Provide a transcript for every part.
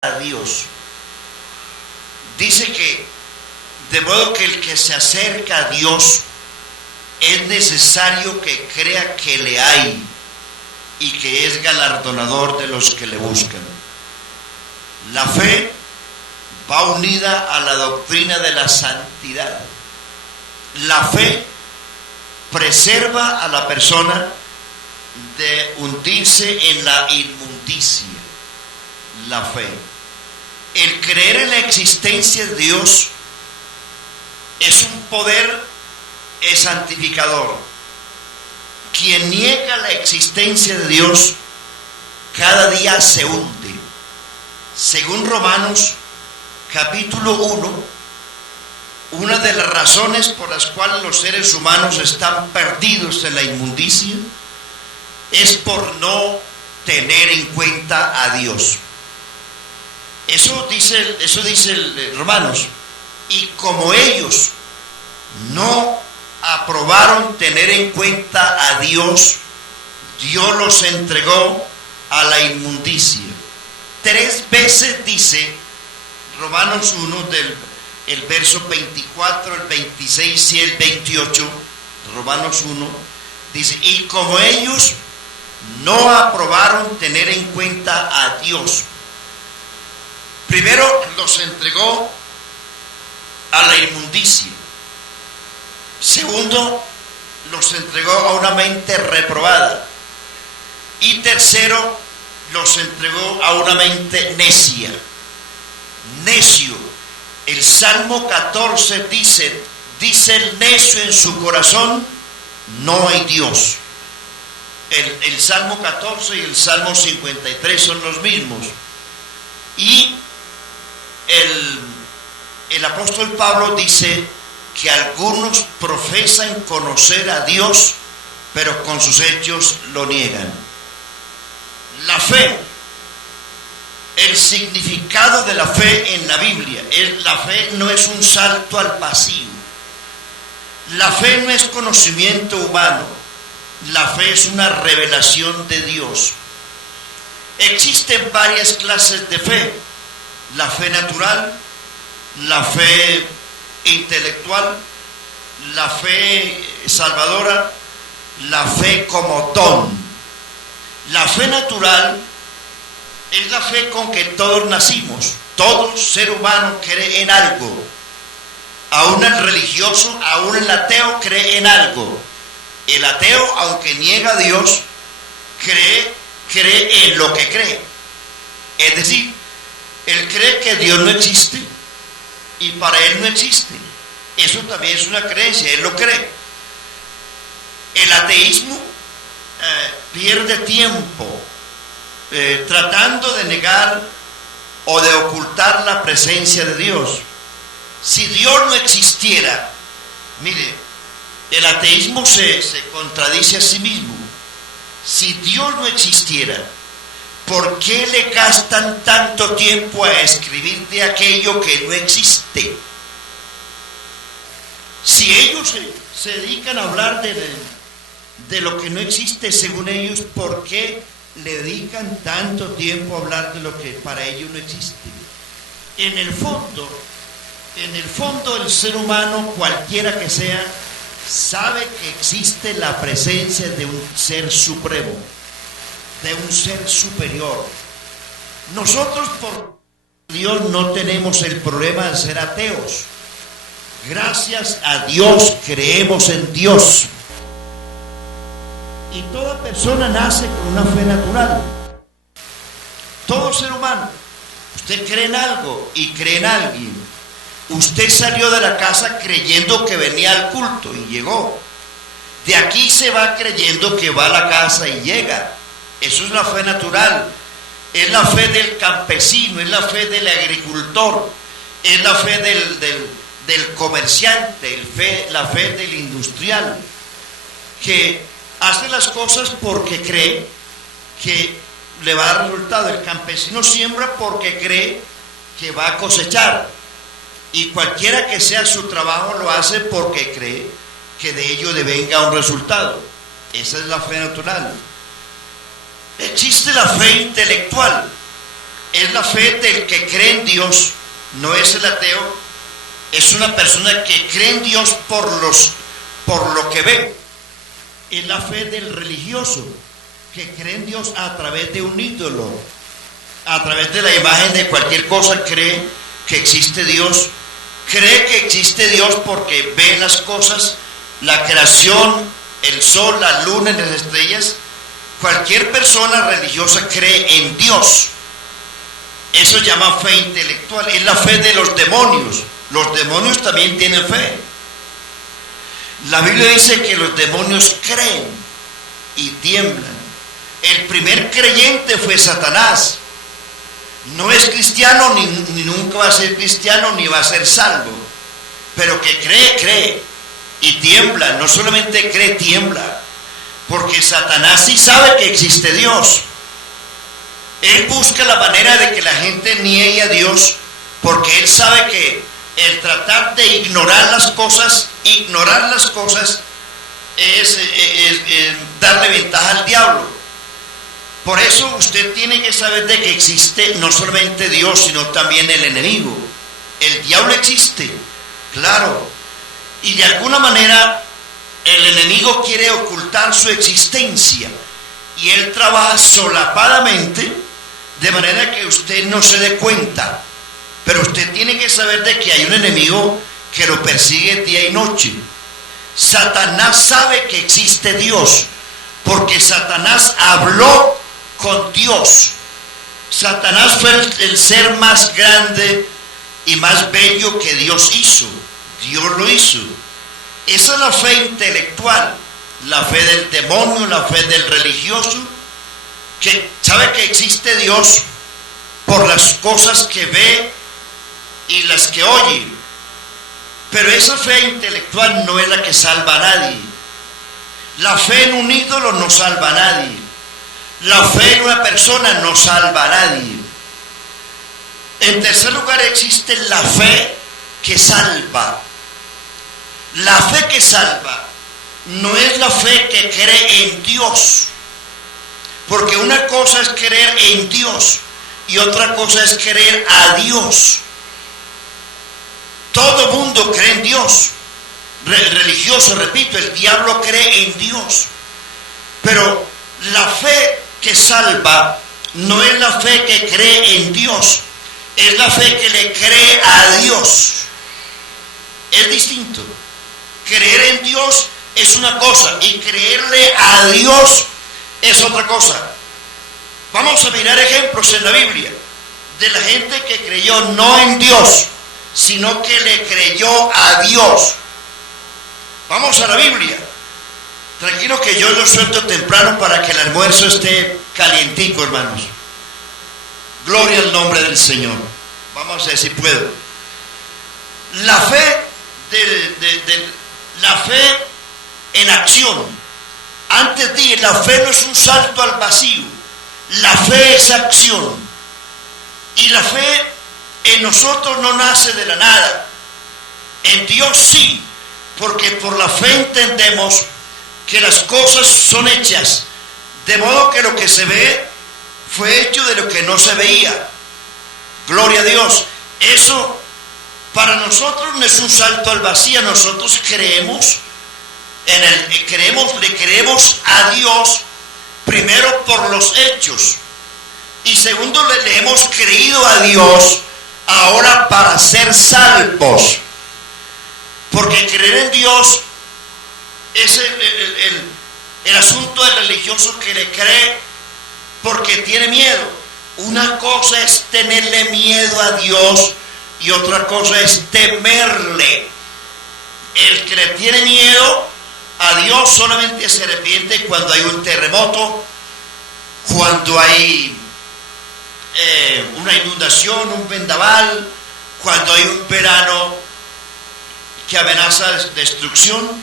a Dios. Dice que de modo que el que se acerca a Dios es necesario que crea que le hay y que es galardonador de los que le buscan. La fe va unida a la doctrina de la santidad. La fe preserva a la persona de hundirse en la inmundicia. La fe, el creer en la existencia de Dios, es un poder santificador. Quien niega la existencia de Dios cada día se hunde. Según Romanos capítulo 1, una de las razones por las cuales los seres humanos están perdidos en la inmundicia es por no tener en cuenta a Dios. Eso dice el Romanos. Y como ellos no aprobaron tener en cuenta a Dios, Dios los entregó a la inmundicia. 3 veces dice Romanos 1, el verso 24, el 26 y el 28, Romanos 1, dice, y como ellos no aprobaron tener en cuenta a Dios, primero los entregó a la inmundicia. Segundo, los entregó a una mente reprobada. Y tercero, los entregó a una mente necia. Necio. El Salmo 14 dice el necio en su corazón, no hay Dios. El Salmo 14 y el Salmo 53 son los mismos. Y el apóstol Pablo dice que algunos profesan conocer a Dios, pero con sus hechos lo niegan. La fe, el significado de la fe en la Biblia, la fe no es un salto al vacío. La fe no es conocimiento humano. La fe es una revelación de Dios. Existen varias clases de fe: la fe natural, la fe intelectual, la fe salvadora, la fe como don. La fe natural es la fe con que todos nacimos. Todo ser humano cree en algo. Aún el religioso, aún el ateo cree en algo. El ateo, aunque niega a Dios, cree en lo que cree. Es decir, él cree que Dios no existe y para él no existe. Eso también es una creencia, él lo cree. El ateísmo pierde tiempo tratando de negar o de ocultar la presencia de Dios. Si Dios no existiera, mire, el ateísmo se contradice a sí mismo. Si Dios no existiera, ¿por qué le gastan tanto tiempo a escribir de aquello que no existe? Si ellos se dedican a hablar de lo que no existe según ellos, ¿por qué le dedican tanto tiempo a hablar de lo que para ellos no existe? En el fondo, el ser humano, cualquiera que sea, sabe que existe la presencia de un ser supremo, de un ser superior. Nosotros por Dios no tenemos el problema de ser ateos. Gracias a Dios creemos en Dios. Y toda persona nace con una fe natural. Todo ser humano. Usted cree en algo y cree en alguien. Usted salió de la casa creyendo que venía al culto y llegó. De aquí se va creyendo que va a la casa y llega. Eso es la fe natural. Es la fe del campesino, es la fe del agricultor, es la fe del comerciante, la fe del industrial, que hace las cosas porque cree que le va a dar resultado. El campesino siembra porque cree que va a cosechar, y cualquiera que sea su trabajo lo hace porque cree que de ello devenga un resultado. Esa es la fe natural. Existe la fe intelectual. es la fe del que cree en Dios, no es el ateo, es una persona que cree en Dios por lo que ve. Es la fe del religioso, que cree en Dios a través de un ídolo, a través de la imagen de cualquier cosa, cree que existe Dios, cree que existe Dios porque ve las cosas, la creación, el sol, la luna, las estrellas. Cualquier persona religiosa cree en Dios. Eso se llama fe intelectual, es la fe de los demonios. Los demonios también tienen fe. La Biblia dice que los demonios creen y tiemblan. El primer creyente fue Satanás. No es cristiano, ni nunca va a ser cristiano, ni va a ser salvo. Pero que cree y tiembla. No solamente cree, tiembla. Porque Satanás sí sabe que existe Dios. Él busca la manera de que la gente niegue a Dios, porque él sabe que el tratar de ignorar las cosas es darle ventaja al diablo. Por eso usted tiene que saber de que existe no solamente Dios, sino también el enemigo. El diablo existe, claro, y de alguna manera el enemigo quiere ocultar su existencia, y él trabaja solapadamente, de manera que usted no se dé cuenta. Pero usted tiene que saber de que hay un enemigo que lo persigue día y noche. Satanás sabe que existe Dios, porque Satanás habló con Dios. Satanás fue el ser más grande y más bello que Dios hizo. Dios lo hizo. Esa es la fe intelectual, la fe del demonio, la fe del religioso, que sabe que existe Dios por las cosas que ve y las que oye. Pero esa fe intelectual no es la que salva a nadie. La fe en un ídolo no salva a nadie. La fe en una persona no salva a nadie. En tercer lugar, existe la fe que salva. La fe que salva no es la fe que cree en Dios. Porque una cosa es creer en Dios y otra cosa es creer a Dios. Todo mundo cree en Dios. Religioso, repito, el diablo cree en Dios. Pero la fe que salva no es la fe que cree en Dios, es la fe que le cree a Dios. Es distinto. Creer en Dios es una cosa y creerle a Dios es otra cosa. Vamos a mirar ejemplos en la Biblia de la gente que creyó no en Dios, sino que le creyó a Dios. Vamos a la Biblia. Tranquilo que yo lo suelto temprano para que el almuerzo esté calientico, hermanos. Gloria al nombre del Señor. Vamos a ver si puedo. La fe la fe en acción. Antes dije, la fe no es un salto al vacío. La fe es acción. Y la fe en nosotros no nace de la nada. En Dios sí, porque por la fe entendemos que las cosas son hechas, de modo que lo que se ve fue hecho de lo que no se veía. Gloria a Dios. Eso para nosotros no es un salto al vacío. Nosotros creemos le creemos a Dios primero por los hechos, y segundo le hemos creído a Dios ahora para ser salvos. Porque creer en Dios es el asunto del religioso que le cree porque tiene miedo. Una cosa es tenerle miedo a Dios y otra cosa es temerle. El que le tiene miedo a Dios solamente se arrepiente cuando hay un terremoto, cuando hay una inundación, un vendaval, cuando hay un verano que amenaza destrucción.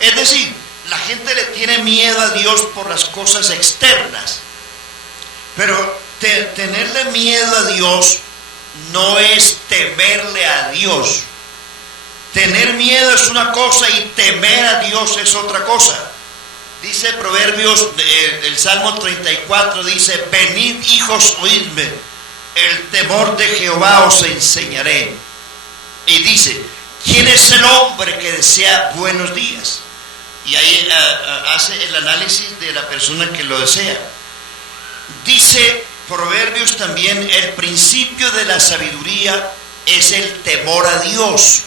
Es decir, la gente le tiene miedo a Dios por las cosas externas, pero tenerle miedo a Dios no es temerle a Dios. Tener miedo es una cosa y temer a Dios es otra cosa. Dice Proverbios, el Salmo 34 dice: venid hijos, oídme, el temor de Jehová os enseñaré. Y dice, ¿quién es el hombre que desea buenos días? Y ahí hace el análisis de la persona que lo desea. Dice Proverbios también, el principio de la sabiduría es el temor a Dios.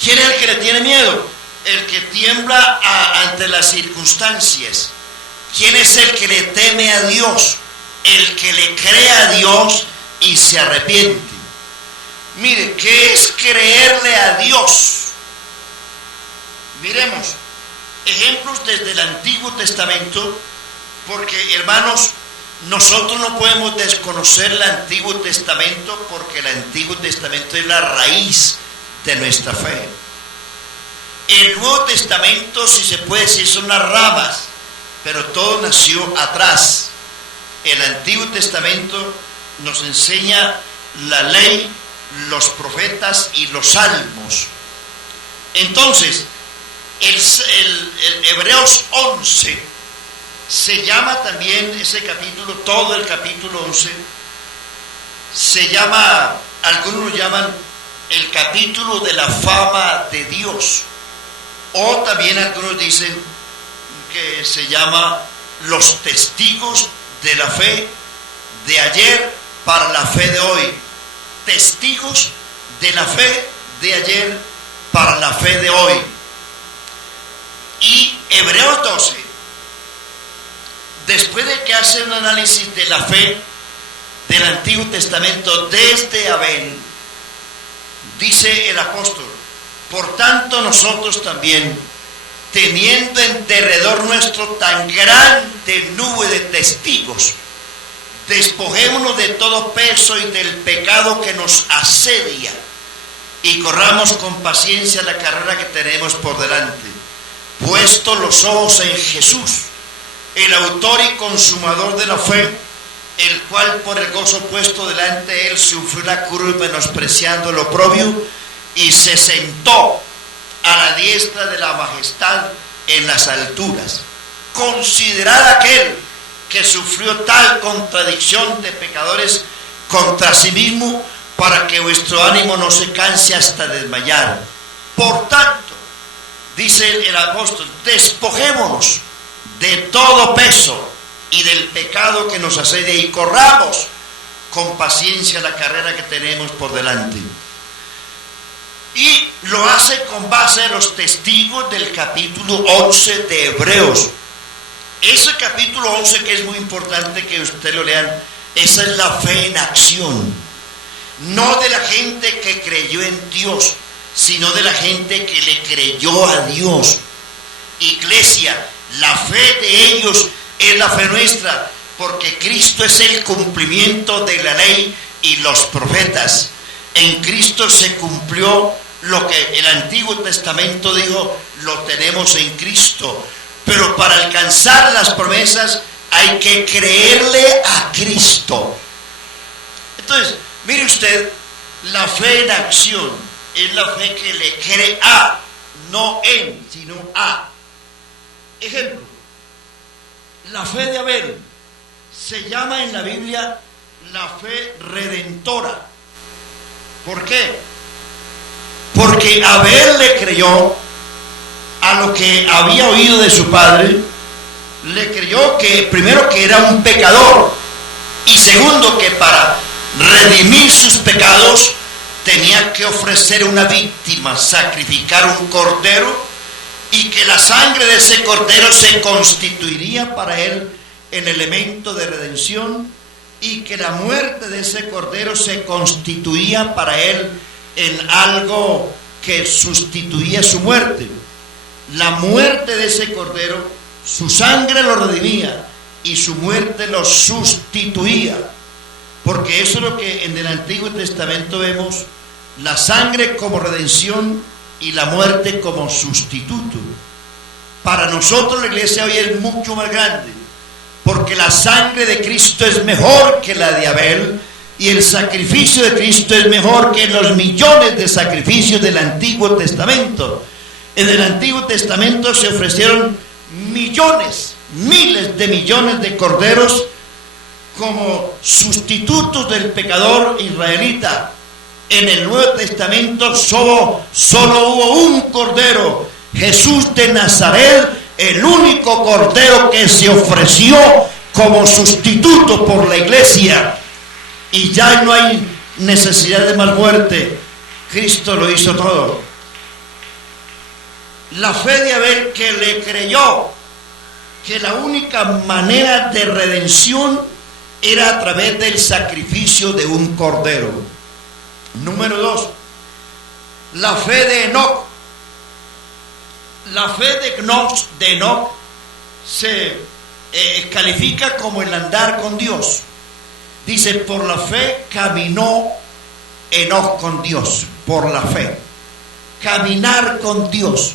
¿Quién es el que le tiene miedo? El que tiembla ante las circunstancias. ¿Quién es el que le teme a Dios? El que le cree a Dios y se arrepiente. Mire, ¿qué es creerle a Dios? Miremos ejemplos desde el Antiguo Testamento, porque hermanos, nosotros no podemos desconocer el Antiguo Testamento, porque el Antiguo Testamento es la raíz de nuestra fe. El Nuevo Testamento, si se puede decir, son las ramas, pero todo nació atrás. El Antiguo Testamento nos enseña la ley, los profetas y los salmos. Entonces, el Hebreos 11 se llama también ese capítulo, todo el capítulo 11 se llama, algunos lo llaman el capítulo de la fama de Dios, o también algunos dicen que se llama los testigos de la fe de ayer para la fe de hoy. Testigos de la fe de ayer para la fe de hoy. Y Hebreos 12, después de que hace un análisis de la fe del Antiguo Testamento desde Abel, dice el apóstol, por tanto nosotros también, teniendo en derredor nuestro tan grande nube de testigos, despojémonos de todo peso y del pecado que nos asedia, y corramos con paciencia la carrera que tenemos por delante, puesto los ojos en Jesús, el autor y consumador de la fe, el cual por el gozo puesto delante de él sufrió la cruz, menospreciando el oprobio, y se sentó a la diestra de la majestad en las alturas. Considerad aquel que sufrió tal contradicción de pecadores contra sí mismo, para que vuestro ánimo no se canse hasta desmayar. Por tanto, dice el apóstol, despojémonos de todo peso y del pecado que nos asedia, y corramos con paciencia la carrera que tenemos por delante. Y lo hace con base en los testigos del capítulo 11 de Hebreos. Ese capítulo 11, que es muy importante que ustedes lo lean, esa es la fe en acción. No de la gente que creyó en Dios, sino de la gente que le creyó a Dios. Iglesia, la fe de ellos es la fe nuestra, porque Cristo es el cumplimiento de la ley y los profetas. En Cristo se cumplió lo que el Antiguo Testamento dijo, lo tenemos en Cristo. Pero para alcanzar las promesas hay que creerle a Cristo. Entonces, mire usted, la fe en acción es la fe que le cree a, no en, sino a. Ejemplo, la fe de Abel se llama en la Biblia la fe redentora. ¿Por qué? Porque Abel le creyó a lo que había oído de su padre, le creyó que primero que era un pecador, y segundo que para redimir sus pecados tenía que ofrecer una víctima, sacrificar un cordero, y que la sangre de ese cordero se constituiría para él en elemento de redención, y que la muerte de ese cordero se constituía para él en algo que sustituía su muerte. La muerte de ese cordero, su sangre lo redimía y su muerte lo sustituía, porque eso es lo que en el Antiguo Testamento vemos, la sangre como redención y la muerte como sustituto. Para nosotros la iglesia hoy es mucho más grande, porque la sangre de Cristo es mejor que la de Abel, y el sacrificio de Cristo es mejor que los millones de sacrificios del Antiguo Testamento. En el Antiguo Testamento se ofrecieron millones, miles de millones de corderos, como sustitutos del pecador israelita. En el Nuevo Testamento solo hubo un cordero, Jesús de Nazaret, el único cordero que se ofreció como sustituto por la iglesia. Y ya no hay necesidad de más muerte. Cristo lo hizo todo. La fe de Abel, que le creyó que la única manera de redención era a través del sacrificio de un cordero. Número 2, la fe de Enoc. La fe de Enoc se califica como el andar con Dios. Dice, por la fe caminó Enoc con Dios, por la fe. Caminar con Dios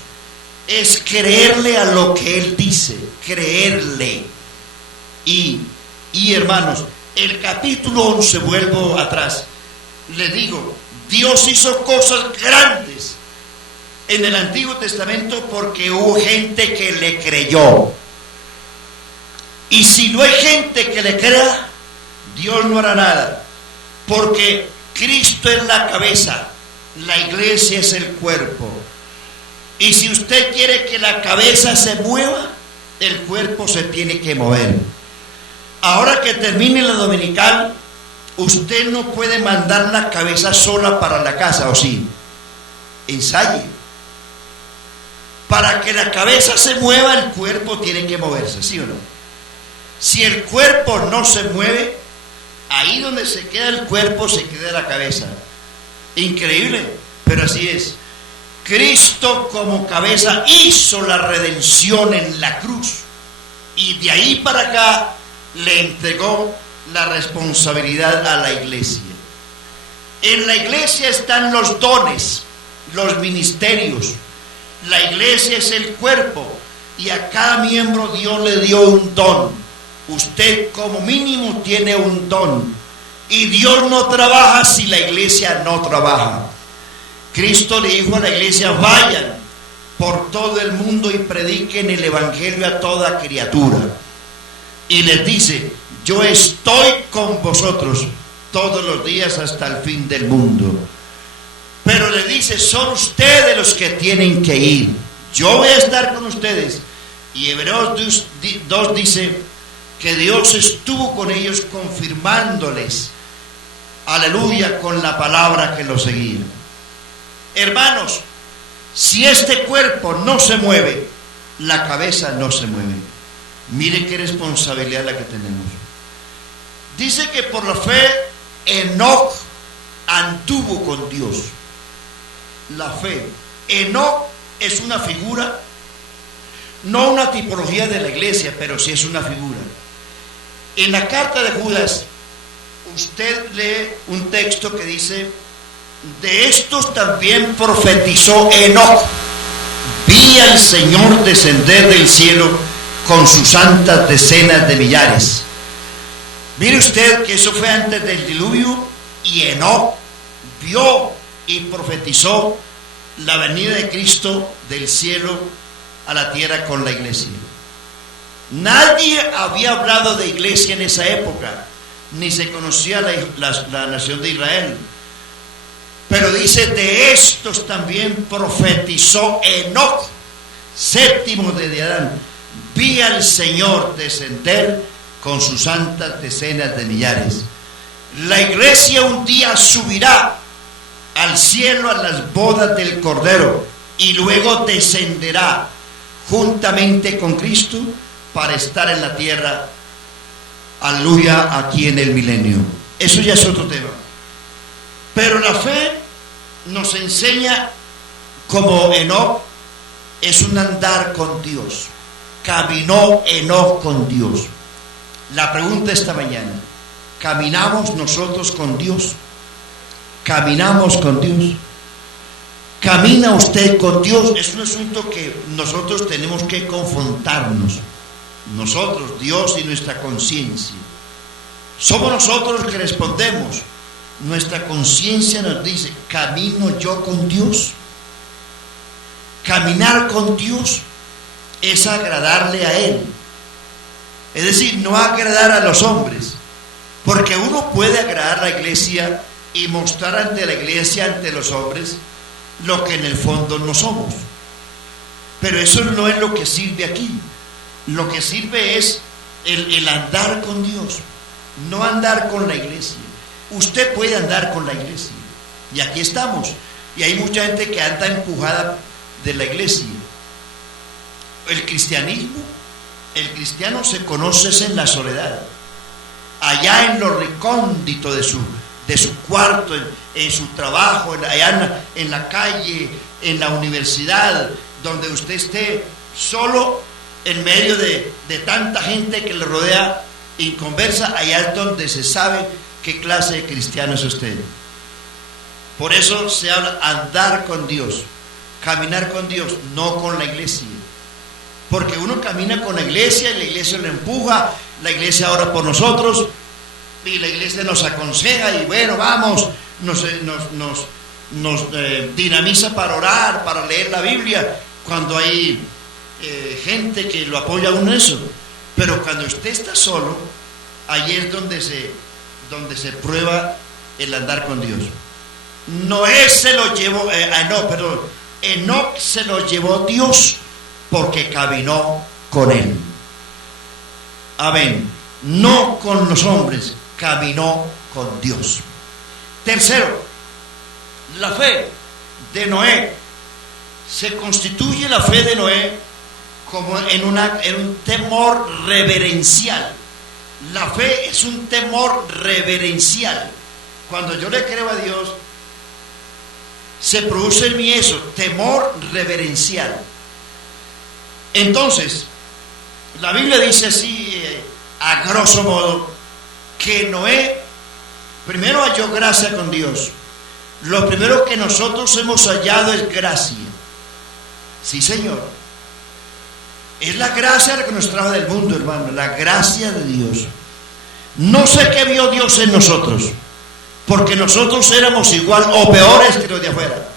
es creerle a lo que Él dice, creerle. Y hermanos, el capítulo 11, vuelvo atrás, le digo, Dios hizo cosas grandes en el Antiguo Testamento porque hubo gente que le creyó. Y si no hay gente que le crea, Dios no hará nada, porque Cristo es la cabeza, la iglesia es el cuerpo. Y si usted quiere que la cabeza se mueva, el cuerpo se tiene que mover. Ahora que termine la dominical, usted no puede mandar la cabeza sola para la casa, ¿o sí? Ensaye. Para que la cabeza se mueva, el cuerpo tiene que moverse, ¿sí o no? Si el cuerpo no se mueve, ahí donde se queda el cuerpo, se queda la cabeza. Increíble, pero así es. Cristo como cabeza hizo la redención en la cruz. Y de ahí para acá le entregó la responsabilidad a la iglesia. En la iglesia están los dones, los ministerios. La iglesia es el cuerpo y a cada miembro Dios le dio un don. Usted como mínimo tiene un don. Y Dios no trabaja si la iglesia no trabaja. Cristo le dijo a la iglesia, vayan por todo el mundo y prediquen el evangelio a toda criatura. Y les dice, yo estoy con vosotros todos los días hasta el fin del mundo. Pero le dice, son ustedes los que tienen que ir. Yo voy a estar con ustedes. Y Hebreos 2 dice que Dios estuvo con ellos confirmándoles, aleluya, con la palabra que los seguía. Hermanos, si este cuerpo no se mueve, la cabeza no se mueve. Mire qué responsabilidad la que tenemos. Dice que por la fe Enoc anduvo con Dios. La fe. Enoc es una figura, no una tipología de la iglesia, pero sí es una figura. En la carta de Judas, usted lee un texto que dice, de estos también profetizó Enoc. Vi al Señor descender del cielo con sus santas decenas de millares. Mire usted que eso fue antes del diluvio, y Enoc vio y profetizó la venida de Cristo del cielo a la tierra con la iglesia. Nadie había hablado de iglesia en esa época, ni se conocía la nación de Israel. Pero dice, de estos también profetizó Enoc, séptimo de Adán. Vi al Señor descender con sus santas decenas de millares. La iglesia un día subirá al cielo a las bodas del Cordero y luego descenderá juntamente con Cristo para estar en la tierra, aleluya, aquí en el milenio. Eso ya es otro tema. Pero la fe nos enseña, como Enoc, es un andar con Dios. Caminó Enoc con Dios. La pregunta esta mañana, ¿caminamos nosotros con Dios? ¿Caminamos con Dios? ¿Camina usted con Dios? Es un asunto que nosotros tenemos que confrontarnos. Nosotros, Dios y nuestra conciencia. Somos nosotros los que respondemos. Nuestra conciencia nos dice, ¿camino yo con Dios? Caminar con Dios es agradarle a Él. Es decir, no agradar a los hombres, Porque uno puede agradar a la iglesia y mostrar ante la iglesia, ante los hombres, lo que en el fondo no somos. Pero eso no es lo que sirve aquí. Lo que sirve es el andar con Dios, no andar con la iglesia. Usted puede andar con la iglesia, y aquí estamos, y hay mucha gente que anda empujada de la iglesia. El cristiano se conoce en la soledad, allá en lo recóndito de su cuarto, en su trabajo, allá en la calle, en la universidad, donde usted esté solo en medio de tanta gente que le rodea inconversa. Allá es donde se sabe qué clase de cristiano es usted. Por eso se habla andar con Dios, caminar con Dios, no con la iglesia. Porque uno camina con la iglesia y la iglesia lo empuja, la iglesia ora por nosotros y la iglesia nos aconseja y bueno, vamos, nos dinamiza para orar, para leer la Biblia, cuando hay gente que lo apoya a uno en eso. Pero cuando usted está solo, ahí es donde se prueba el andar con Dios. Noé se lo llevó, Enoc se lo llevó Dios porque caminó con él. Amén. No con los hombres, caminó con Dios. Tercero, la fe de Noé. Se constituye la fe de Noé como en un temor reverencial. La fe es un temor reverencial. Cuando yo le creo a Dios, se produce en mí eso, temor reverencial. Entonces, la Biblia dice así, a grosso modo, que Noé primero halló gracia con Dios. Lo primero que nosotros hemos hallado es gracia. Sí, Señor. Es la gracia la que nos trajo del mundo, hermano, la gracia de Dios. No sé qué vio Dios en nosotros, porque nosotros éramos igual o peores que los de afuera.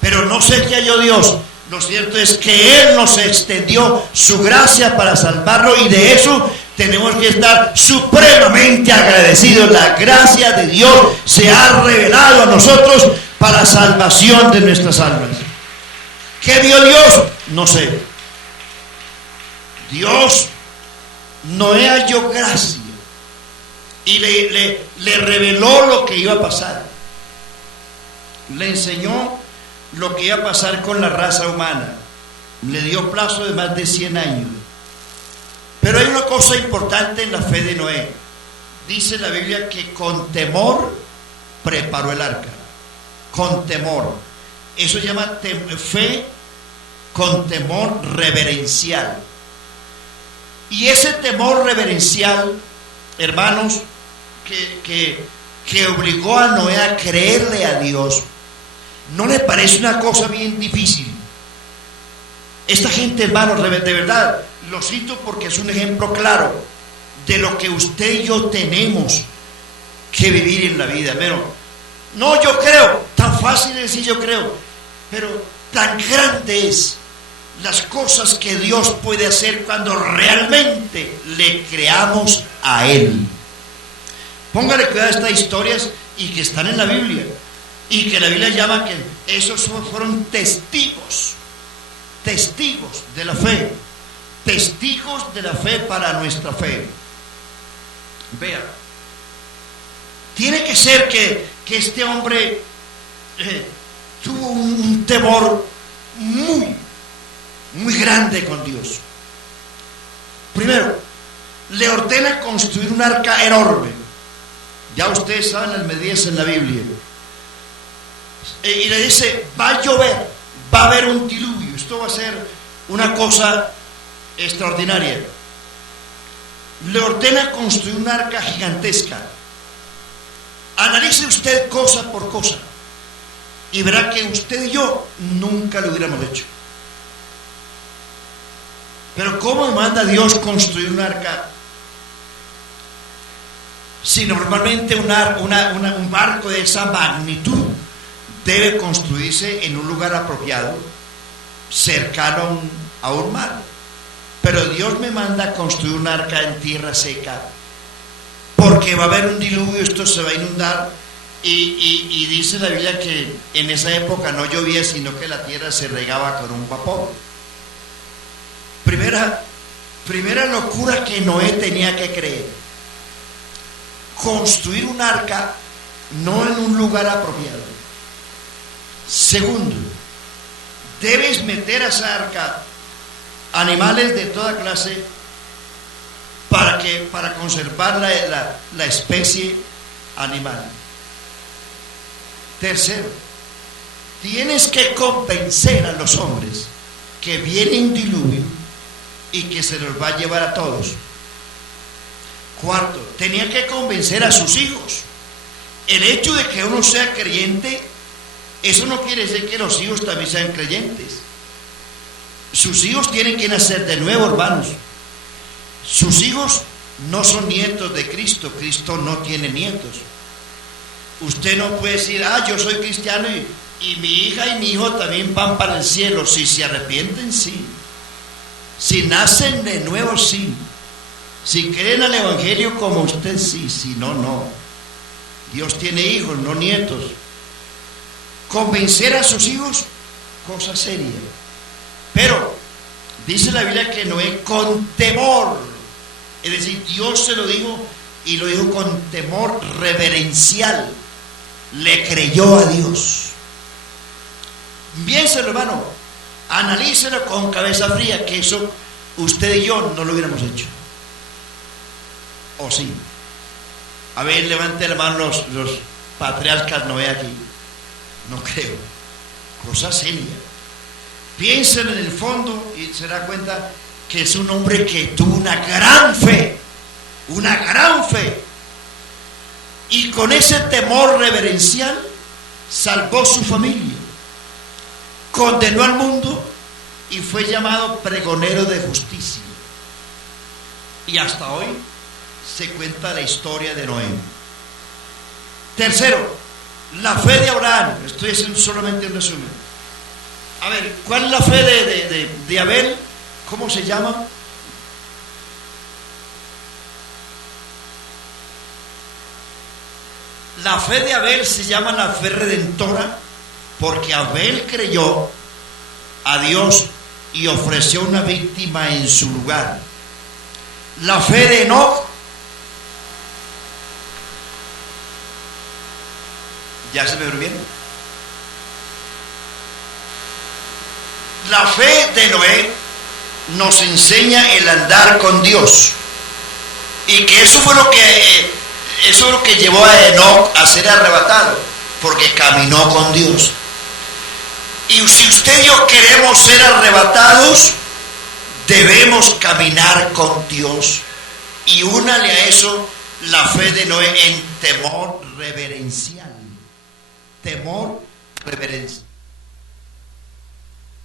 Pero no sé qué halló Dios. Lo cierto es que Él nos extendió su gracia para salvarlo, y de eso tenemos que estar supremamente agradecidos. La gracia de Dios se ha revelado a nosotros para salvación de nuestras almas. ¿Qué vio Dios? No sé. Dios, Noé halló gracia y le reveló lo que iba a pasar. Le enseñó lo que iba a pasar con la raza humana. Le dio plazo de más de 100 años. Pero hay una cosa importante en la fe de Noé. Dice la Biblia que con temor preparó el arca. Con temor. Eso se llama fe con temor reverencial. Y ese temor reverencial, hermanos, que obligó a Noé a creerle a Dios, ¿no le parece una cosa bien difícil? Esta gente, hermanos, de verdad, lo cito porque es un ejemplo claro de lo que usted y yo tenemos que vivir en la vida. Pero no, yo creo, tan fácil es decir yo creo, pero tan grande es las cosas que Dios puede hacer cuando realmente le creamos a Él. Póngale cuidado a estas historias y que están en la Biblia, y que la Biblia llama que esos fueron testigos de la fe, testigos de la fe para nuestra fe. Vea, tiene que ser que este hombre tuvo un temor muy grande con Dios. Primero, le ordena construir un arca enorme. Ya ustedes saben las medidas en la Biblia. Y le dice, va a llover, va a haber un diluvio, esto va a ser una cosa extraordinaria. Le ordena construir un arca gigantesca. Analice usted cosa por cosa y verá que usted y yo nunca lo hubiéramos hecho. Pero ¿cómo manda Dios construir un arca? Si normalmente un barco de esa magnitud debe construirse en un lugar apropiado, cercano a un mar. Pero Dios me manda a construir un arca en tierra seca. porque va a haber un diluvio, esto se va a inundar. Y dice la Biblia que en esa época no llovía, sino que la tierra se regaba con un vapor. Primera locura que Noé tenía que creer: construir un arca no en un lugar apropiado. Segundo, debes meter a esa arca animales de toda clase para conservar la especie animal. Tercero, tienes que convencer a los hombres que viene un diluvio y que se los va a llevar a todos. Cuarto, tenía que convencer a sus hijos. El hecho de que uno sea creyente, eso no quiere decir que los hijos también sean creyentes. Sus hijos tienen que nacer de nuevo, hermanos. Sus hijos no son nietos de Cristo. Cristo no tiene nietos. Usted no puede decir: yo soy cristiano y mi hija y mi hijo también van para el cielo. Si se arrepienten, sí. Si nacen de nuevo, sí. Si creen al Evangelio como usted, sí. Si no, no. Dios tiene hijos, no nietos. Convencer a sus hijos, cosa seria. Pero dice la Biblia que Noé, con temor, es decir, Dios se lo dijo, y lo dijo con temor reverencial, le creyó a Dios. Piénselo, hermano, analícelo con cabeza fría, que eso usted y yo no lo hubiéramos hecho. ¿O sí? A ver, levante la mano los patriarcas Noé aquí. No creo. Cosa seria. Piensen en el fondo y se da cuenta que es un hombre que tuvo una gran fe. Una gran fe. Y con ese temor reverencial salvó su familia. Condenó al mundo y fue llamado pregonero de justicia. Y hasta hoy se cuenta la historia de Noé. Tercero, la fe de Abraham. Estoy haciendo solamente un resumen. A ver, ¿cuál es la fe de Abel? ¿Cómo se llama? La fe de Abel se llama la fe redentora, porque Abel creyó a Dios y ofreció una víctima en su lugar. La fe de Enoc, ¿ya se me ve bien? La fe de Noé nos enseña el andar con Dios, y que eso fue lo que llevó a Enoc a ser arrebatado, porque caminó con Dios. Y si usted y yo queremos ser arrebatados, debemos caminar con Dios. Y únale a eso la fe de Noé en temor reverencial. Temor reverencial.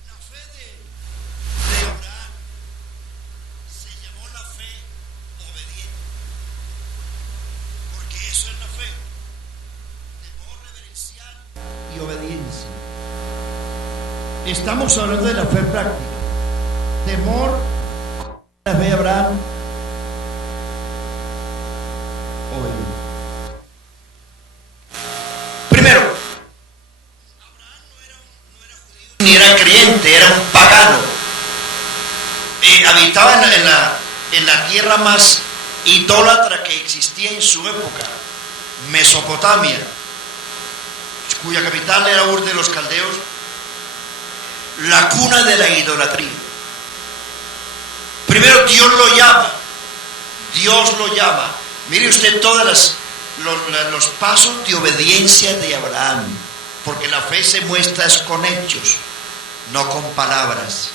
La fe de Abraham se llamó la fe obediente, porque eso es la fe: temor reverencial y obediencia. Estamos hablando de la fe práctica. Temor, la fe de Abraham, obediencia. Primero, Abraham no era judío ni era creyente, era un pagano. Habitaba en la tierra más idólatra que existía en su época, Mesopotamia, cuya capital era Ur de los Caldeos, la cuna de la idolatría. Primero, Dios lo llama. Mire usted todos los pasos de obediencia de Abraham, porque la fe se muestra es con hechos, no con palabras,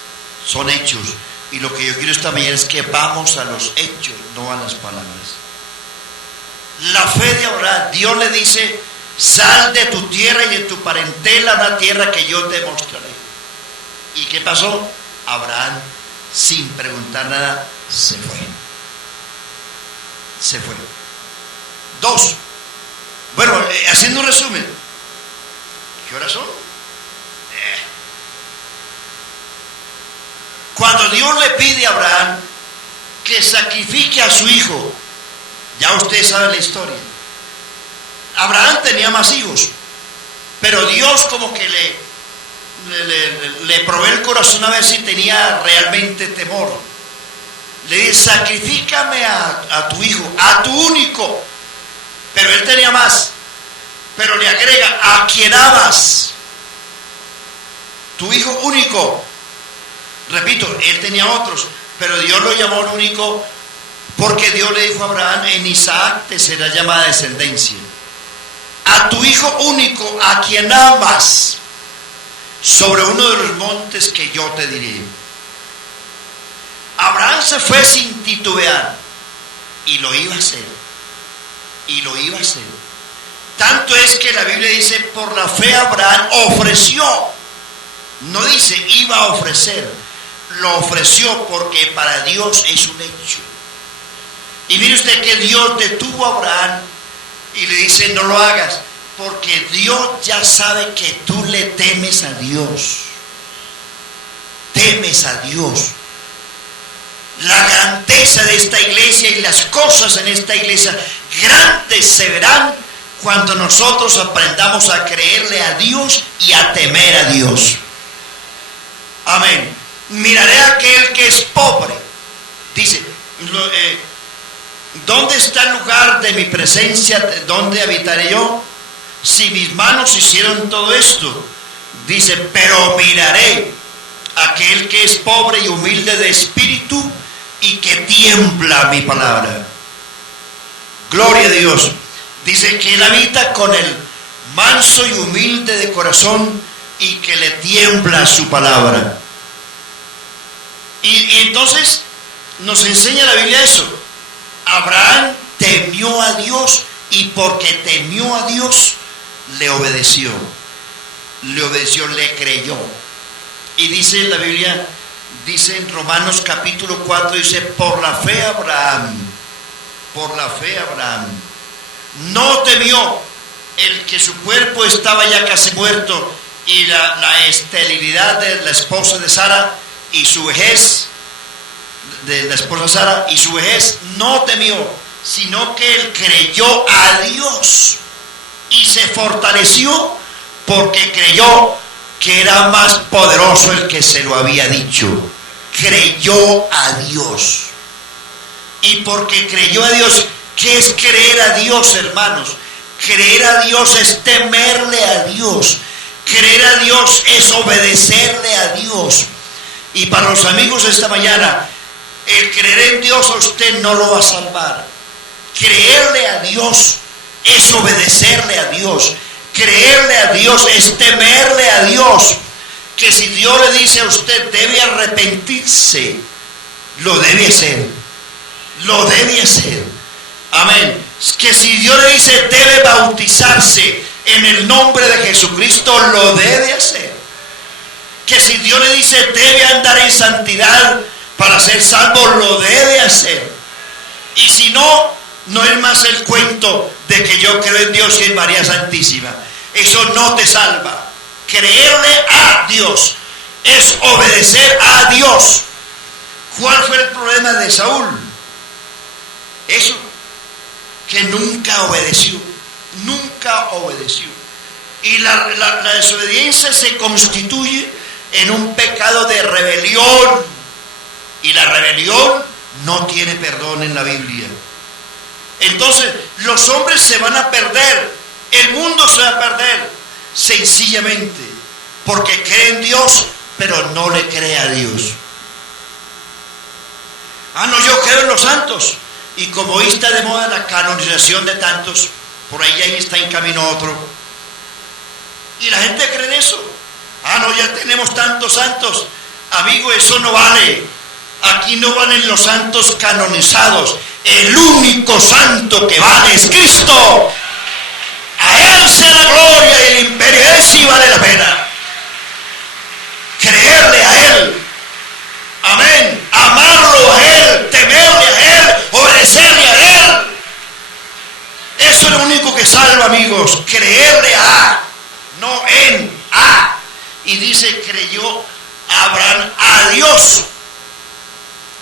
son hechos. Y lo que yo quiero esta mañana es que vamos a los hechos, no a las palabras. La fe de Abraham, Dios le dice: sal de tu tierra y de tu parentela a una tierra que yo te mostraré. ¿Y qué pasó? Abraham, sin preguntar nada, se fue. Dos. Bueno, haciendo un resumen, ¿qué horas son? Cuando Dios le pide a Abraham que sacrifique a su hijo Ya usted sabe la historia. Abraham tenía más hijos, pero Dios como que le probó el corazón a ver si tenía realmente temor. Le dice: sacrifícame a tu hijo, a tu único. Pero él tenía más. Pero le agrega: a quien amas, tu hijo único. Repito, él tenía otros, pero Dios lo llamó único porque Dios le dijo a Abraham: en Isaac te será llamada descendencia. A tu hijo único, a quien amas, sobre uno de los montes que yo te diré. Abraham se fue sin titubear y lo iba a hacer. Y lo iba a hacer. Tanto es que la Biblia dice: por la fe Abraham ofreció. No dice iba a ofrecer, lo ofreció porque para Dios es un hecho. Y mire usted que Dios detuvo a Abraham y le dice: no lo hagas, porque Dios ya sabe que tú le temes a Dios. Temes a Dios. La grandeza de esta iglesia y las cosas en esta iglesia grandes se verán cuando nosotros aprendamos a creerle a Dios y a temer a Dios. Amén. Miraré a aquel que es pobre. Dice: ¿dónde está el lugar de mi presencia? ¿Dónde habitaré yo? Si mis manos hicieron todo esto. Dice: pero miraré a aquel que es pobre y humilde de espíritu y que tiembla mi palabra. Gloria a Dios. Dice que él habita con el manso y humilde de corazón y que le tiembla su palabra. Y entonces nos enseña la Biblia eso. Abraham temió a Dios y porque temió a Dios le obedeció. Le obedeció, le creyó. Y dice la Biblia, dice en Romanos capítulo 4, dice: por la fe Abraham no temió el que su cuerpo estaba ya casi muerto y la esterilidad de la esposa de Sara y su vejez, de la esposa Sara y su vejez, no temió, sino que él creyó a Dios y se fortaleció porque creyó que era más poderoso el que se lo había dicho. Creyó a Dios. Y porque creyó a Dios, ¿qué es creer a Dios, hermanos? Creer a Dios es temerle a Dios. Creer a Dios es obedecerle a Dios. Y para los amigos de esta mañana, el creer en Dios a usted no lo va a salvar. Creerle a Dios es obedecerle a Dios. Creerle a Dios es temerle a Dios. Que si Dios le dice a usted debe arrepentirse, lo debe hacer. Lo debe hacer. Amén. Que si Dios le dice debe bautizarse en el nombre de Jesucristo, lo debe hacer. Que si Dios le dice debe andar en santidad para ser salvo, lo debe hacer. Y si no, no es más el cuento de que yo creo en Dios y en María Santísima. Eso no te salva. Creerle a Dios es obedecer a Dios. ¿Cuál fue el problema de Saúl? Eso, que nunca obedeció. Nunca obedeció. Y la desobediencia se constituye en un pecado de rebelión. Y la rebelión no tiene perdón en la Biblia. Entonces los hombres se van a perder, el mundo se va a perder, sencillamente porque cree en Dios, pero no le cree a Dios. No, yo creo en los santos. Y como hoy está de moda la canonización de tantos, por ahí está en camino otro. Y la gente cree en eso. No, ya tenemos tantos santos. Amigo, eso no vale. Aquí no valen los santos canonizados. El único santo que vale es Cristo. A Él sea la gloria y el imperio. Él sí vale la pena. Creerle a Él. Amén. Amarlo a Él. Temerle a Él. Obedecerle a Él. Eso es lo único que salva, amigos. Creerle a. No en a. Y dice, creyó Abraham a Dios.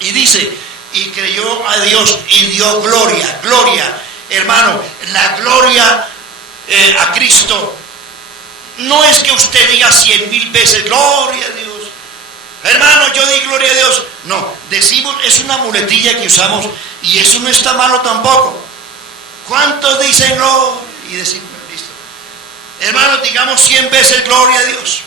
Y dice y creyó a Dios y dio gloria, gloria. Hermano, la gloria a Cristo no es que usted diga 100,000 veces gloria a Dios. Hermano, yo di gloria a Dios. No, decimos, es una muletilla que usamos y eso no está malo tampoco. ¿Cuántos dicen gloria? Y decimos, listo. Hermano, digamos 100 veces gloria a Dios.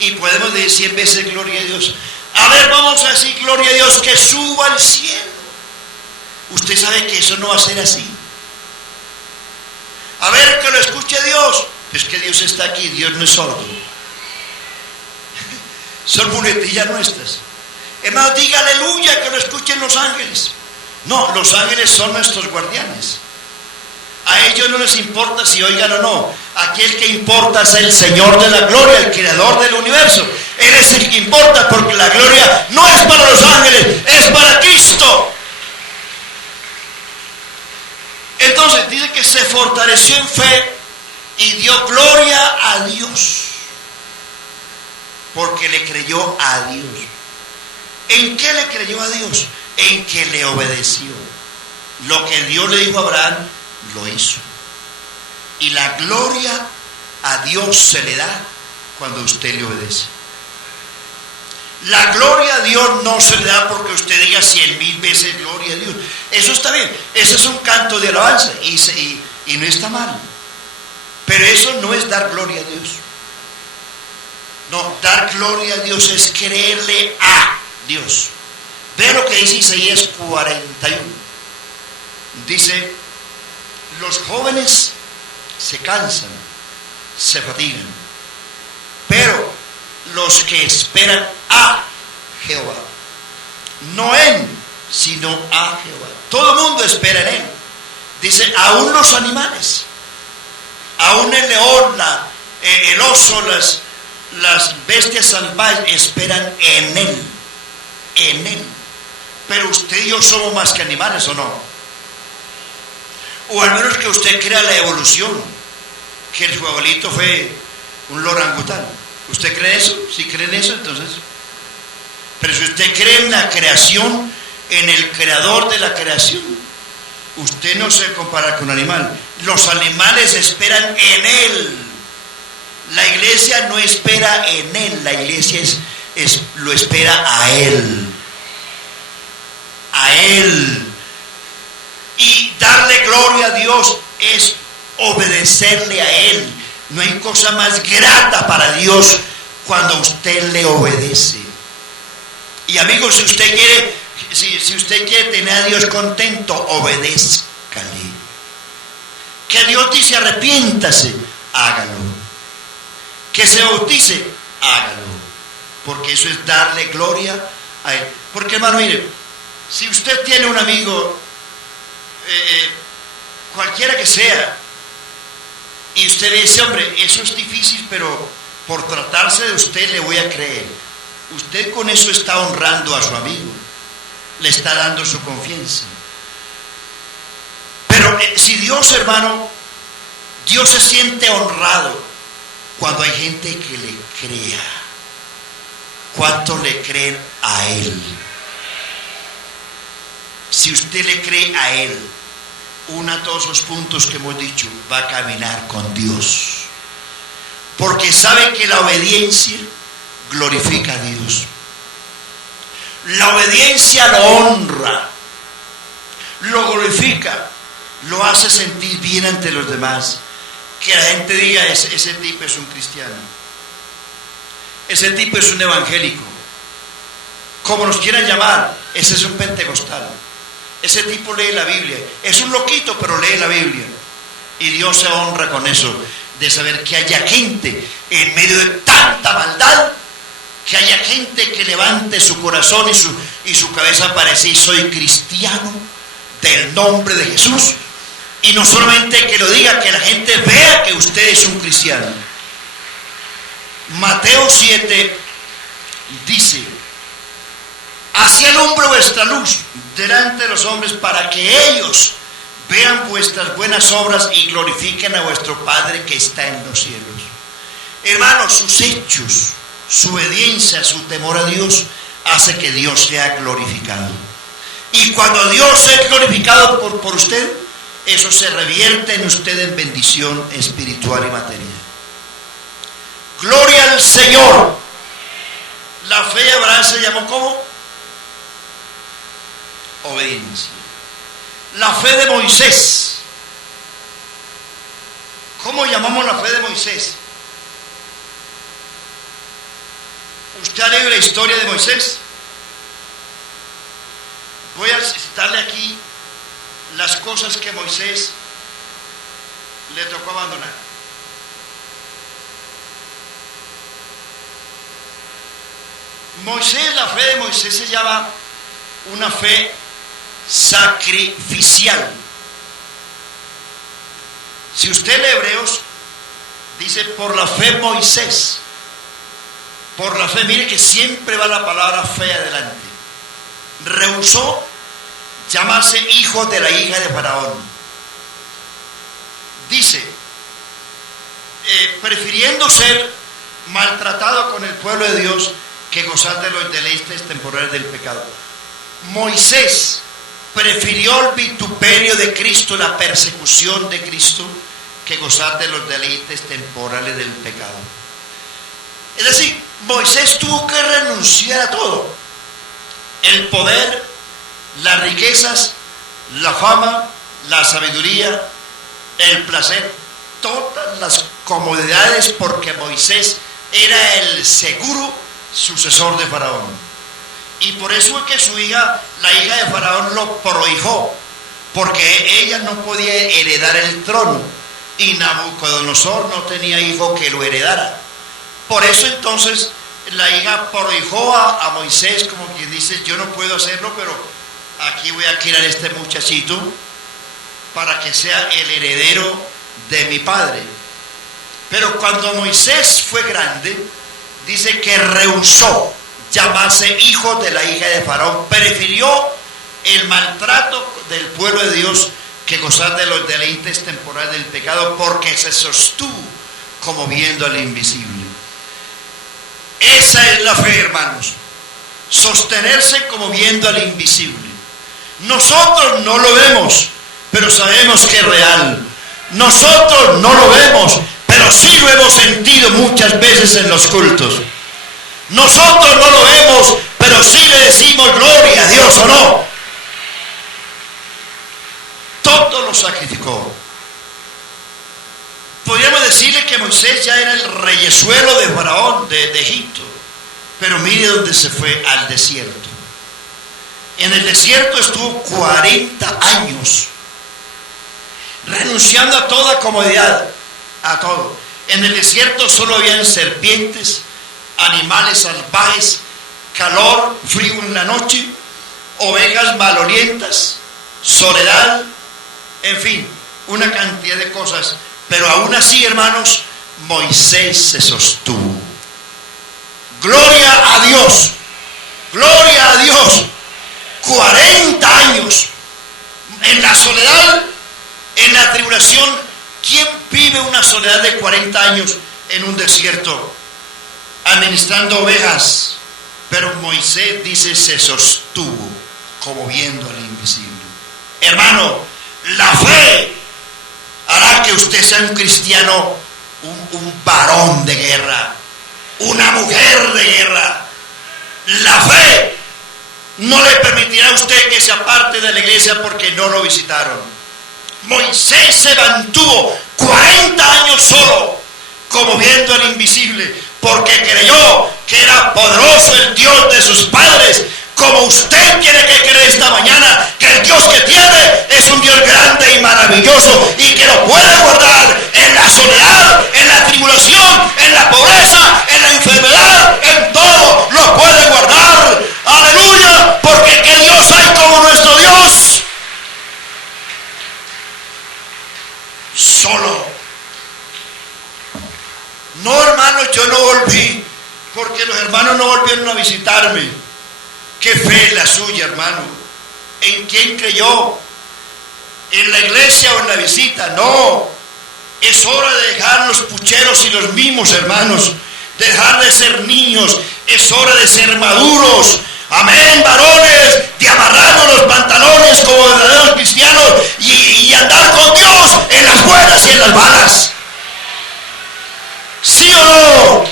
Y podemos decir 100 veces gloria a Dios. A ver, vamos a decir gloria a Dios que suba al cielo. Usted sabe que eso no va a ser así. A ver, que lo escuche Dios. Es que Dios está aquí, Dios no es sordo. Son muletillas nuestras. Hermano, diga aleluya, que lo escuchen los ángeles. No, los ángeles son nuestros guardianes. A ellos no les importa si oigan o no. Aquí el que importa es el Señor de la gloria, el creador del universo. Él es el que importa, porque la gloria no es para los ángeles, es para Cristo. Entonces dice que se fortaleció en fe y dio gloria a Dios, porque le creyó a Dios. ¿En qué le creyó a Dios? En que le obedeció. Lo que Dios le dijo a Abraham, lo hizo. Y la gloria a Dios se le da cuando usted le obedece. La gloria a Dios no se le da porque usted diga 100,000 veces gloria a Dios. Eso está bien, ese es un canto de alabanza y no está mal. Pero eso no es dar gloria a Dios. No, dar gloria a Dios es creerle a Dios. Ve lo que dice Isaías 41. Dice, los jóvenes se cansan, se fatigan, pero los que esperan a Jehová, no en, sino a Jehová. Todo el mundo espera en él. Dice, aún los animales, aún el león, el oso, las bestias salvajes esperan en él, en él. Pero usted y yo somos más que animales, ¿o no? O al menos que usted crea la evolución, que el abuelito fue un orangután. ¿Usted cree eso? Si cree en eso, entonces. Pero si usted cree en la creación, en el creador de la creación, usted no se compara con un animal. Los animales esperan en él. La iglesia no espera en él, la iglesia lo espera a él. A él. Y darle gloria a Dios es obedecerle a él. No hay cosa más grata para Dios cuando usted le obedece. Y amigos, si usted quiere tener a Dios contento, obedézcale. Que Dios dice arrepiéntase, hágalo. Que se bautice, hágalo. Porque eso es darle gloria a él. Porque, hermano, mire, si usted tiene un amigo, cualquiera que sea, y usted ve ese hombre, eso es difícil, pero por tratarse de usted le voy a creer. Usted con eso está honrando a su amigo, le está dando su confianza. Pero si Dios, hermano, Dios se siente honrado cuando hay gente que le crea. ¿Cuánto le creen a Él? Si usted le cree a Él, una de todos los puntos que hemos dicho, va a caminar con Dios. Porque sabe que la obediencia glorifica a Dios. La obediencia lo honra, lo glorifica, lo hace sentir bien ante los demás. Que la gente diga, ese tipo es un cristiano, ese tipo es un evangélico, como nos quieran llamar, ese es un pentecostal. Ese tipo lee la Biblia, es un loquito, pero lee la Biblia. Y Dios se honra con eso, de saber que haya gente en medio de tanta maldad, que haya gente que levante su corazón y su cabeza para decir, soy cristiano del nombre de Jesús. Y no solamente que lo diga, que la gente vea que usted es un cristiano. Mateo 7 dice, así alumbre vuestra luz delante de los hombres, para que ellos vean vuestras buenas obras y glorifiquen a vuestro Padre que está en los cielos. Hermanos, sus hechos, su obediencia, su temor a Dios hace que Dios sea glorificado. Y cuando Dios es glorificado por usted, eso se revierte en usted en bendición espiritual y material. Gloria al Señor. La fe de Abraham se llamó ¿cómo? Obediencia. La fe de Moisés. ¿Cómo llamamos la fe de Moisés? ¿Usted ha leído la historia de Moisés? Voy a citarle aquí las cosas que Moisés le tocó abandonar. Moisés, la fe de Moisés se llama una fe sacrificial. Si usted lee Hebreos, dice por la fe Moisés. Por la fe, mire que siempre va la palabra fe adelante. Rehusó llamarse hijo de la hija de Faraón. Dice, prefiriendo ser maltratado con el pueblo de Dios que gozar de los deleites temporales del pecado. Moisés prefirió el vituperio de Cristo, la persecución de Cristo, que gozar de los deleites temporales del pecado. Es decir, Moisés tuvo que renunciar a todo: el poder, las riquezas, la fama, la sabiduría, el placer, todas las comodidades, porque Moisés era el seguro sucesor de Faraón. Y por eso es que su hija, la hija de Faraón, lo prohijó, porque ella no podía heredar el trono y Nabucodonosor no tenía hijo que lo heredara. Por eso entonces la hija prohijó a Moisés, como quien dice, yo no puedo hacerlo, pero aquí voy a criar a este muchachito para que sea el heredero de mi padre. Pero cuando Moisés fue grande, dice que rehusó llamarse hijo de la hija de Faraón, prefirió el maltrato del pueblo de Dios que gozar de los deleites temporales del pecado, porque se sostuvo como viendo al invisible. Esa es la fe, hermanos, sostenerse como viendo al invisible. Nosotros no lo vemos, pero sabemos que es real. Nosotros no lo vemos, pero sí lo hemos sentido muchas veces en los cultos. Nosotros no lo vemos, pero sí le decimos gloria a Dios, ¿o no? Todo lo sacrificó. Podríamos decirle que Moisés ya era el reyesuelo de Faraón, de Egipto. Pero mire dónde se fue: al desierto. En el desierto estuvo 40 años, renunciando a toda comodidad, a todo. En el desierto solo habían serpientes, animales salvajes, calor, frío en la noche, ovejas malolientas, soledad, en fin, una cantidad de cosas. Pero aún así, hermanos, Moisés se sostuvo. Gloria a Dios, gloria a Dios. 40 años en la soledad, en la tribulación. ¿Quién vive una soledad de 40 años en un desierto administrando ovejas? Pero Moisés, dice, se sostuvo como viendo al invisible. Hermano, la fe hará que usted sea un cristiano, un varón de guerra, una mujer de guerra. La fe no le permitirá a usted que se aparte de la iglesia porque no lo visitaron. Moisés se mantuvo 40 años solo, como viendo al invisible, porque creyó que era poderoso el Dios de sus padres, como usted tiene que creer esta mañana, que el Dios que tiene es un Dios grande y maravilloso, y que lo puede guardar en la soledad, en la tribulación, en la pobreza, en la enfermedad, en todo lo puede guardar. Aleluya, porque ¿qué Dios hay como nuestro Dios? Solo. No, hermanos, yo no volví porque los hermanos no volvieron a visitarme. ¿Qué fe es la suya, hermano? ¿En quién creyó? ¿En la iglesia o en la visita? No. Es hora de dejar los pucheros y los mimos, hermanos. Dejar de ser niños. Es hora de ser maduros. amén, varones, de amarrarnos los pantalones como verdaderos cristianos y andar con Dios en las buenas y en las malas. ¿Sí o no?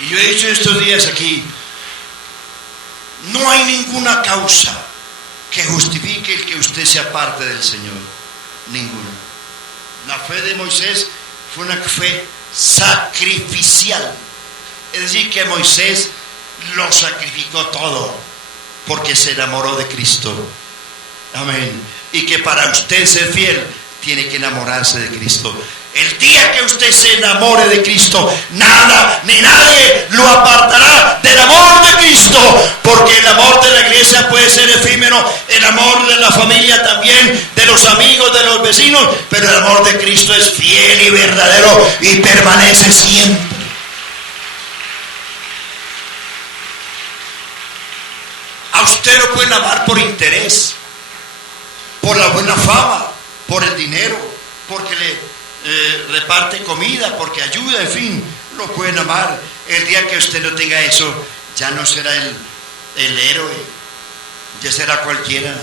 Y yo he dicho estos días aquí, no hay ninguna causa que justifique el que usted sea parte del Señor. Ninguna. La fe de Moisés fue una fe sacrificial. Es decir, que Moisés lo sacrificó todo porque se enamoró de Cristo. Amén. Y que para usted ser fiel tiene que enamorarse de Cristo. El día que usted se enamore de Cristo, nada ni nadie lo apartará del amor de Cristo, porque el amor de la iglesia puede ser efímero, el amor de la familia también, de los amigos, de los vecinos, pero el amor de Cristo es fiel y verdadero y permanece siempre. A usted lo pueden amar por interés, por la buena fama, por el dinero, porque le reparte comida, porque ayuda, en fin, lo pueden amar. El día que usted no tenga eso, ya no será el héroe, ya será cualquiera,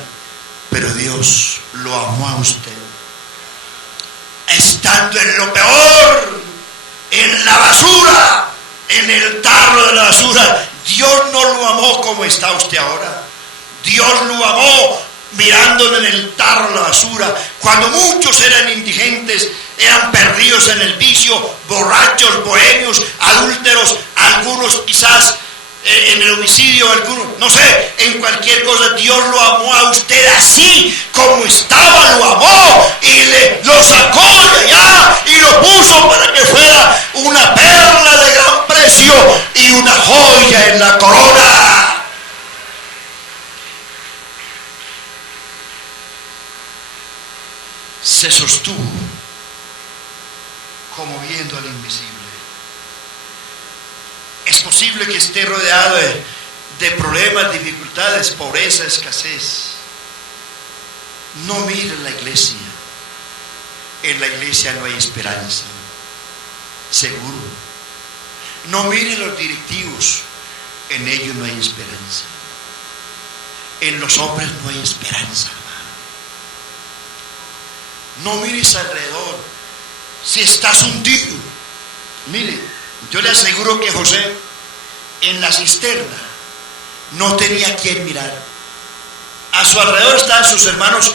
pero Dios lo amó a usted estando en lo peor, en la basura, en el tarro de la basura. Dios no lo amó como está usted ahora. Dios lo amó mirándolo en el tarro de la basura, cuando muchos eran indigentes, eran perdidos en el vicio, borrachos, bohemios, adúlteros, algunos quizás en el homicidio, algunos, no sé, en cualquier cosa. Dios lo amó a usted así como estaba, lo amó y lo sacó de allá y lo puso para que fuera una perla de gran precio y una joya en la corona. Se sostuvo como viendo al invisible. Es posible que esté rodeado de problemas, dificultades, pobreza, escasez. No mire la iglesia. En la iglesia no hay esperanza, seguro. No mire los directivos. En ellos no hay esperanza. En los hombres no hay esperanza. No mires alrededor. Si estás hundido, mire, yo le aseguro que José en la cisterna no tenía quien mirar. A su alrededor estaban sus hermanos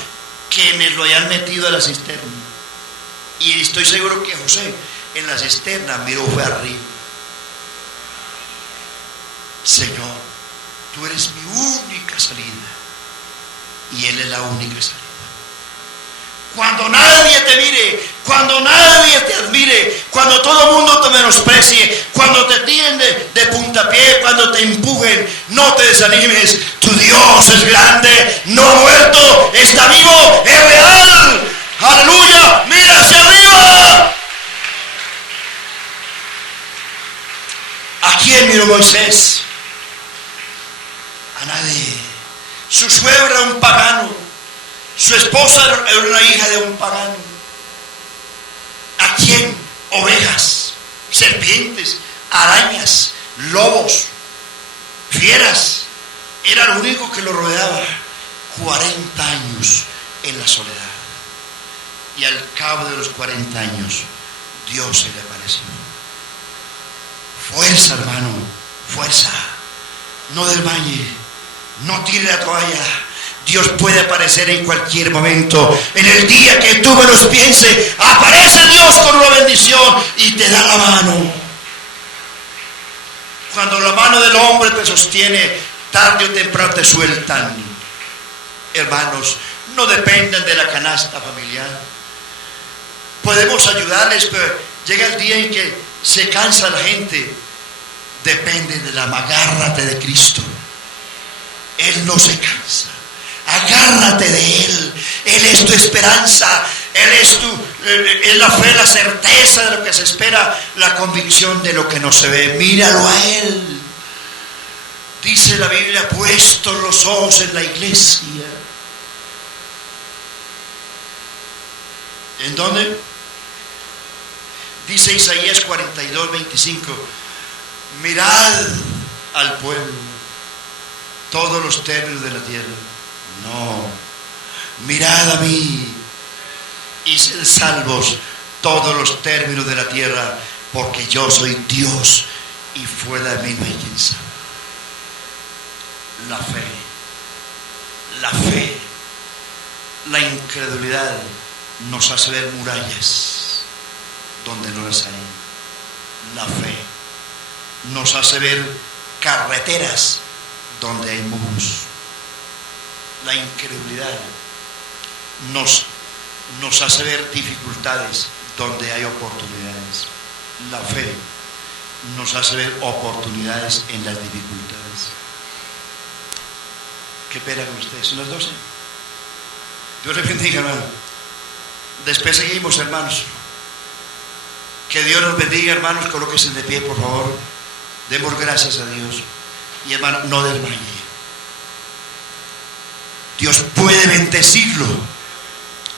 quienes lo habían metido a la cisterna. Y estoy seguro que José en la cisterna miró fue arriba. Señor, tú eres mi única salida. Y Él es la única salida. Cuando nadie te mire, cuando nadie te admire, cuando todo el mundo te menosprecie, cuando te tiren de puntapié, cuando te empujen, no te desanimes. Tu Dios es grande, no ha muerto, está vivo, es real. Aleluya, mira hacia arriba. ¿A quién miró Moisés? A nadie. Su suegro era un pagano. Su esposa era una hija de un pagano. ¿A quién? Ovejas, serpientes, arañas, lobos, fieras. Era lo único que lo rodeaba. 40 años en la soledad. Y al cabo de los 40 años, Dios se le apareció. Fuerza, hermano, fuerza. No desmaye, no tire la toalla. Dios puede aparecer en cualquier momento. En el día que tú menos pienses, aparece Dios con una bendición y te da la mano. Cuando la mano del hombre te sostiene, tarde o temprano te sueltan. Hermanos, no dependan de la canasta familiar. Podemos ayudarles, pero llega el día en que se cansa la gente. Depende de la agárrate de Cristo. Él no se cansa. Agárrate de Él. Él es tu esperanza. Él es la fe, la certeza de lo que se espera, la convicción de lo que no se ve. Míralo a Él. Dice la Biblia, puestos los ojos en la iglesia. ¿En dónde? Dice Isaías 42:25. Mirad al pueblo todos los términos de la tierra. No, mirad a mí y sed salvos todos los términos de la tierra, porque yo soy Dios y fuera de mí no hay quien salve. La fe, la incredulidad nos hace ver murallas donde no las hay. La fe nos hace ver carreteras donde hay muros. La incredulidad nos hace ver dificultades donde hay oportunidades. La fe nos hace ver oportunidades en las dificultades. ¿Qué pena con ustedes? Son las 12. Dios les bendiga, hermano. Después seguimos, hermanos. Que Dios nos bendiga, hermanos. Colóquense de pie, por favor. Demos gracias a Dios. Y, hermano, no desmaye. Dios puede bendecirlo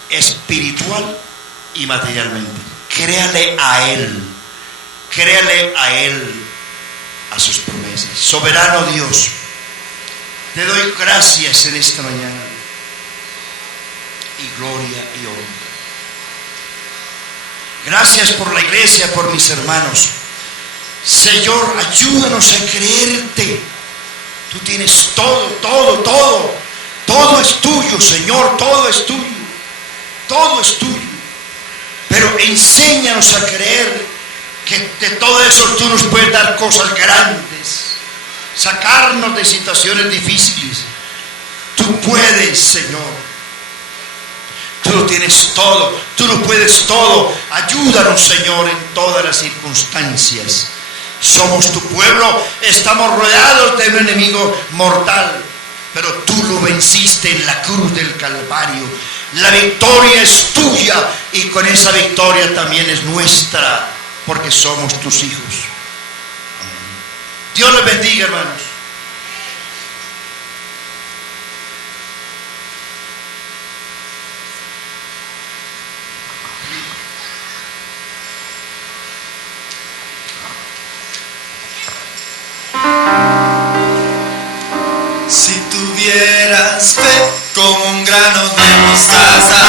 espiritual y materialmente. Créale a Él. Créale a Él, a sus promesas. Soberano Dios, te doy gracias en esta mañana. Y gloria y honra. Gracias por la iglesia, por mis hermanos. Señor, ayúdanos a creerte. Tú tienes todo. Todo es tuyo, Señor, todo es tuyo. Todo es tuyo. Pero enséñanos a creer que de todo eso tú nos puedes dar cosas grandes. Sacarnos de situaciones difíciles. Tú puedes, Señor. Tú lo tienes todo, tú lo puedes todo. Ayúdanos, Señor, en todas las circunstancias. Somos tu pueblo, estamos rodeados de un enemigo mortal, pero tú lo venciste en la cruz del Calvario. La victoria es tuya y con esa victoria también es nuestra, porque somos tus hijos. Amén. Dios les bendiga, hermanos. Si tuvieras fe como un grano de mostaza,